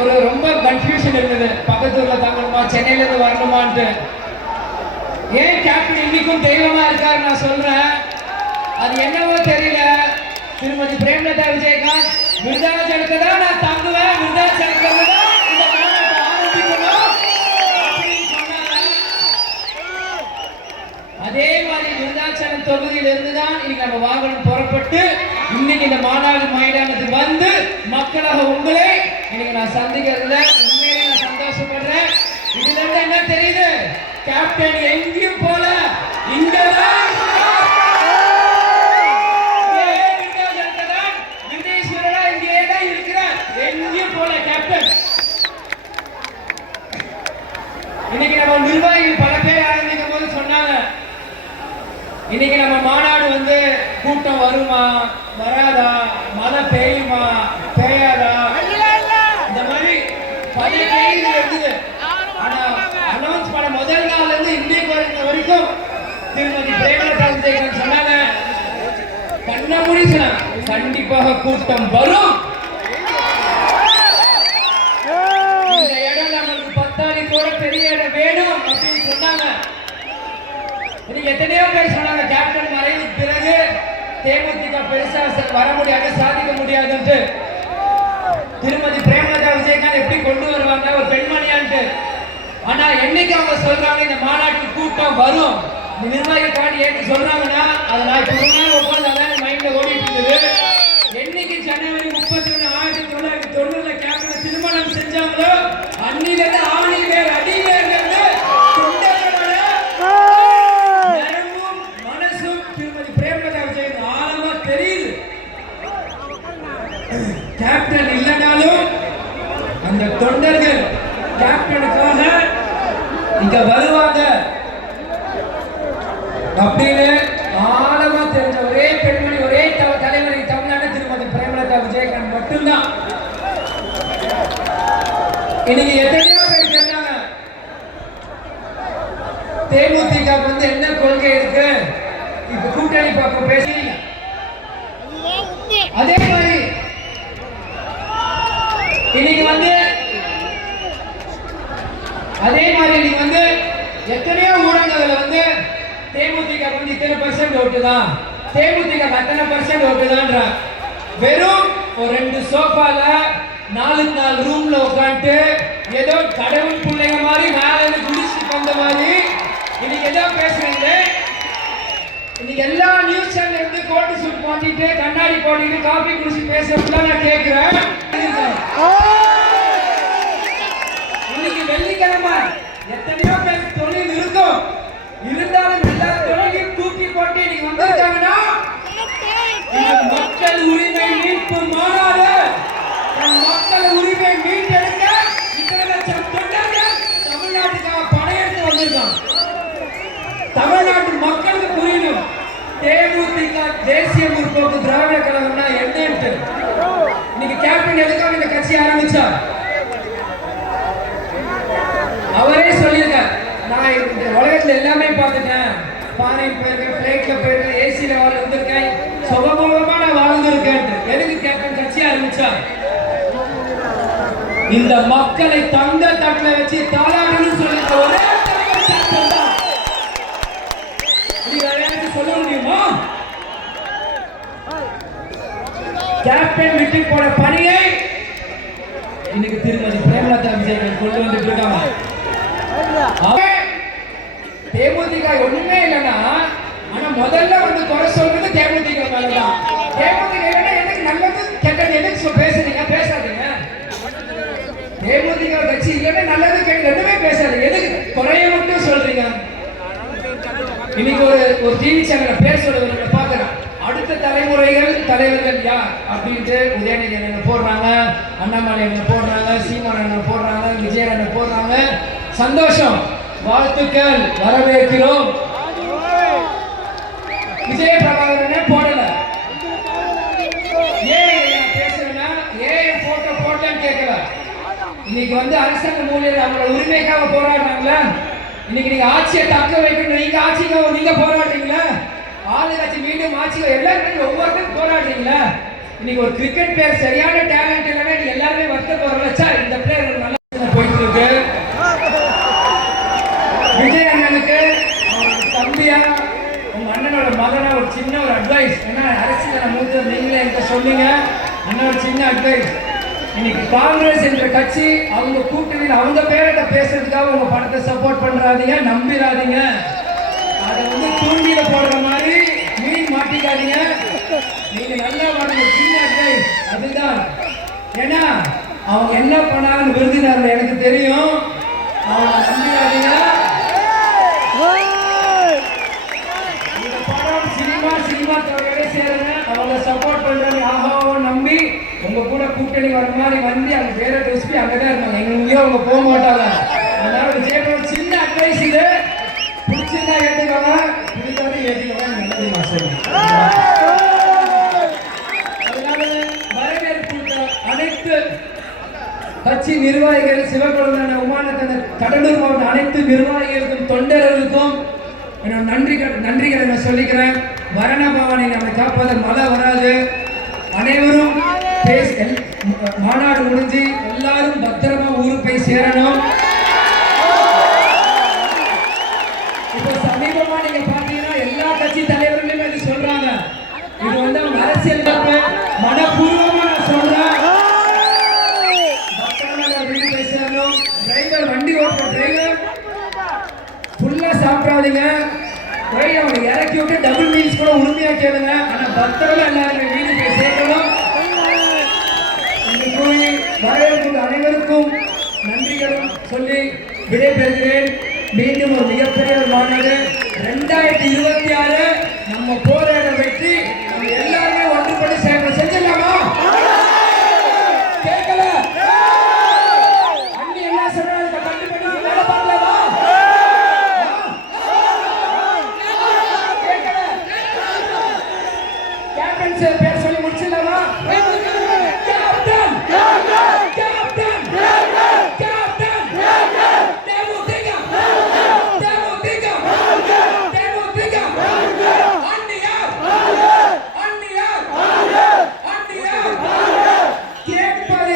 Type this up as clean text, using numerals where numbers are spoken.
ஒரு ரொம்ப கன்ஃபியூஷன் இருந்தது. பக்கத்தூர்ல தங்கணுமா சென்னையில இருந்து வரணுமான்ட்டு. ஏன் கேப்டன் இன்னைக்கும் தெய்வமா இருக்காரு நான் சொல்றேன். அது என்னவோ தெரியல. திருமதி பிரேமலதா விஜயகாந்த் விருதாச்சலத்துல தான் நான் தங்குவேன், விருதாச்சலத்துல தான் இந்த மாநாட்டை ஆரம்பிக்கணும் அப்படின்னு சொன்னாங்க. அதே மாதிரி விருதாச்சலம் தொகுதியில இருந்துதான் இன்னைக்கு நம்ம வாகனம் புறப்பட்டு இன்னைக்கு இந்த மாநாடு மைதானத்துக்கு வந்து மக்களாக உங்களை இன்னைக்கு நான் சந்திக்கிறதுல உண்மையிலே நான் சந்தோஷப்படுறேன். இதுல இருந்து என்ன தெரியுது? கேப்டன் எங்கேயும் போல இங்கதான் விருதேஸ்வரா இங்கே தான் இருக்கிறார். எங்கேயும் போல கேப்டன். இன்னைக்கு நம்ம நிர்வாகிகள் பல பேர் ஆரம்பிக்கும் போது சொன்னாங்க, இன்னைக்கு நம்ம மாநாடு வந்து கூட்டம் வருமா வராதா, மழை பெய்யுமா பெய்யாதா, இந்த மாதிரி பல கேள்வி இருக்குது. ஆனா அனௌன்ஸ் பண்ண முதல் நாள்ல இருந்து இன்னைக்கு வரைக்கும் திருமதி பிரேமலதா விஜயகாந்த் சொன்னாங்க, கண்ண மூடி சொன்னாங்க, கண்டிப்பாக கூட்டம் வரும். இந்த இடம் நம்மளுக்கு பத்தாடி கூட பெரிய இடம் வேணும் அப்படின்னு சொன்னாங்க. இன்னைக்கு எத்தனையோ பேர் சொன்னாங்க கேப்டன் மறைவுக்கு பிறகு தேமுதிக பெருசா வர முடியாது, சாதிக்க முடியாதுன்ட்டு. திருமதி பிரேமலதா விஜயகாந்த் எப்படி கொண்டு வருவாங்க ஒரு பெண்மணியான்ட்டு. ஆனா என்னைக்கு அவங்க சொல்றாங்க இந்த மாநாட்டுக்கு கூட்டம் வரும், இந்த நிர்வாகிகள் காட்டி ஏற்று சொல்றாங்கன்னா அதை நான் இப்ப உட்காந்து அதான் மைண்ட்ல ஓடிட்டு இருந்தது. என்னைக்கு ஜனவரி 31 1990 கேப்டன் திருமணம் செஞ்சாங்களோ அன்னில இருந்து ஆணி வேர் அடி வேர் நரம்பும் மனசும் திருமதி பிரேமலதா விஜயகாந்த் ஆழமா தெரியுது. கேப்டன் இல்லைனாலும் அந்த தொண்டர்கள் கேப்டனுக்காக இங்க வருவாங்க அப்படின்னு ஆழமா தெரிஞ்ச ஒரே பெண்மணி, ஒரே தலைவரை தமிழ்நாடு திருமதி பிரேமலதா விஜயகாந்த் மட்டும்தான். இன்னைக்கு எத்தனையோ பேர் கேட்டாங்க தேமுதிக வந்து என்ன கொள்கை இருக்கு, இப்ப கூட்டணி பக்கம் பேசுறீங்க. அதே மாதிரி இன்னைக்கு வந்து எத்தனையோ ஊடகங்கள்ல வந்து தேமுதிக வந்து இத்தனை % ஓட்டு தான், தேமுதிக அத்தனை % ஓட்டு தான்ற. வெறும் ஒரு 2 சோஃபால 4 ரூம்ல உட்காந்து ஏதோ கடவுள் பிள்ளைங்க மாதிரி மேல இருந்து குடிச்சிட்டு வந்த மாதிரி இன்னைக்கு ஏதோ பேசுறீங்க. இன்னைக்கு எல்லா நியூஸ் சேனல்ல இருந்து கோட் சூட் போட்டுட்டு கண்ணாடி போட்டுட்டு காபி குடிச்சு பேசுறதுல நான் கேக்குறேன். இன்னைக்கு வெள்ளிக்கிழமை எத்தனையோ பேருக்கு தொழில் இருக்கும், இருந்தாலும் எல்லா தொழிலையும் தூக்கி போட்டு இன்னைக்கு வந்திருக்காங்கன்னா மக்கள் உரிமை மீட்பு மாநாடு, மக்கள் உரிமை மீட்டெடுக்க 2 லட்சம் தொண்டர்கள் தமிழ்நாட்டுக்காக படையெடுத்து வந்திருக்காங்க. தமிழ்நாட்டு மக்களுக்கு புரியணும் தேமுதிக தேசிய முற்போக்கு திராவிட கழகம்னா என்னன்னு. இன்னைக்கு கேப்டன் எதுக்காக இந்த கட்சி ஆரம்பிச்சார் அவரே சொல்லியிருக்கார், நான் இந்த உலகத்துல எல்லாமே பார்த்துட்டேன், ஃபாரின் போயிருக்கேன், பிளைட்ல போயிருக்கேன், ஏசியில வந்திருக்கேன், சுகபோகமா நான் வாழ்ந்திருக்கேன். எதுக்கு கேப்டன் கட்சி ஆரம்பிச்சார்? இந்த மக்களை தங்க தட்டுல வச்சு தாளாடணும்னு சொல்லிட்டு ஒரே சொல்ல முடியுமா? கேப்டன் விட்டு போன பணியை இன்னைக்கு திருமதி பிரேமலதா விஜயகாந்த் கொண்டு வந்துட்டு இருக்காங்க. தேமுதிக ஒண்ணுமே இல்லைன்னா, ஆனா முதல்ல வந்து குறை சொல்றது தேமுதிக மேலதான். தேமுதிக இல்லைன்னா எனக்கு நல்லது கெட்டது எதுக்கு பேசுறீங்க? பேசாதீங்க. தேமுதிக கட்சி இல்லைன்னா நல்லது கெட்டது எதுவுமே பேசாதீங்க. எதுக்கு குறைய மட்டும் சொல்றீங்க? இன்னைக்கு ஒரு டிவி சேனல்ல பேர் சொல்றத பாக்குறேன். அடுத்த தலைவர்கள் யார் அப்படின்ட்டு உதயநிதி அண்ணன் போடுறாங்க, அண்ணாமலை அண்ணன் போடுறாங்க, சீமான் அண்ணன் போடுறாங்க, விஜய் அண்ணன் போடுறாங்க. சந்தோஷம், வாழ்த்துக்கள், வரவேற்கிறோம். விஜய பிரபாகரன் போடல. ஏன் பேசுறேன்னா ஏன் போட்டோன்னு கேட்கல. இன்னைக்கு வந்து அரசாங்க ஊழியர் அவங்களோட உரிமைக்காக போராடுறாங்களா? இன்னைக்கு நீங்க ஆட்சியை தக்க வைக்கணும், நீங்க ஆட்சிக்காக நீங்க போராடுறீங்களா? ஆளுங்கட்சி மீண்டும் ஆட்சியை எல்லாரும் ஒவ்வொருத்தரும் போராடுறீங்களா? இன்னைக்கு ஒரு கிரிக்கெட் பிளேயர் சரியான டேலண்ட் இல்லைன்னா எல்லாருமே வருத்தப்படுறோம். இந்த அட்வைஸ். இன்னைக்கு காங்கிரஸ் என்ற கட்சி அவங்க கூட்டணியில் அவங்க பேர்கிட்ட பேசுறதுக்காக உங்க பணத்தை சப்போர்ட் பண்றாதீங்க, நம்பிராதீங்க. அதை வந்து தூண்டில போடுற மாதிரி மீன் மாட்டிக்காதீங்க. நீங்க நல்லா வாங்க, சின்ன அட்வைஸ் அதுதான். ஏன்னா அவங்க என்ன பண்ணாங்கன்னு விருதுநகர்ல எனக்கு தெரியும். அவங்க நம்பிராதீங்க. இந்த படம் சினிமா துறையோட சேருங்க. அவங்க சப்போர்ட் பண்றாங்க, ஆகாவோ நம்பி உங்க கூட கூட்டணி வர மாதிரி வந்து அங்க வேற ரெசிபி அங்கதான் இருப்பாங்க. எங்கேயோ அவங்க போக மாட்டாங்க. அதனால விஜய் சின்ன அட்வைஸ் இது. பிடிச்சிருந்தா ஏற்றுக்கோங்க, பிடிக்காத ஏற்றுக்கோங்க. நல்லது நான் சொல்லுவேன். அதனால வரவேற்பு அனைத்து கட்சி நிர்வாகிகள், சிவகுழந்தை உமானந்த கடலூர் மாவட்ட அனைத்து நிர்வாகிகளுக்கும் தொண்டர்களுக்கும் என்னோட நன்றிகளை நான் சொல்லிக்கிறேன். மரண பவனை நம்ம காப்பதில் மழை வராது. அனைவரும் மாநாடு முடிஞ்சு எல்லாரும் பத்திரமா ஊருக்கு போய் சேரணும். இப்போ சமீபமா நீங்க பாத்தீங்கன்னா எல்லா கட்சி தலைவர்களுமே இது சொல்றாங்க. இது வந்து அவங்க அரசியல் மனப்பூர்வமா நான் சொல்றேன். பத்திரமா வீடு போய் சேரணும். டிரைவர், வண்டி ஓட்டுற டிரைவர் ஃபுல்லா சாப்பிடாதீங்க. அவனை இறக்கி விட்டு டபுள் மீல்ஸ் கூட உரிமையா கேளுங்க. ஆனா பத்திரமா எல்லாருமே வீடு போய் சேர்க்கணும். வரவேற்பு அனைவருக்கும் நன்றிகளும் சொல்லி விடைபெறுகிறேன். மீண்டும் ஒரு மிகப்பெரிய மாநாடு 2026 நம்ம போராட வெற்றி. நம்ம எல்லாருமே ஒன்றுபட்டு செஞ்சிடலாமா? கேட்கல அண்ணி என்ன சொன்னாங்க, கண்டுபிடி வேலை பார்க்கலாமா? கேட்கல கேப்டன் பேர் சொல்லி முடிச்சிடலாமா? கேட்பாரு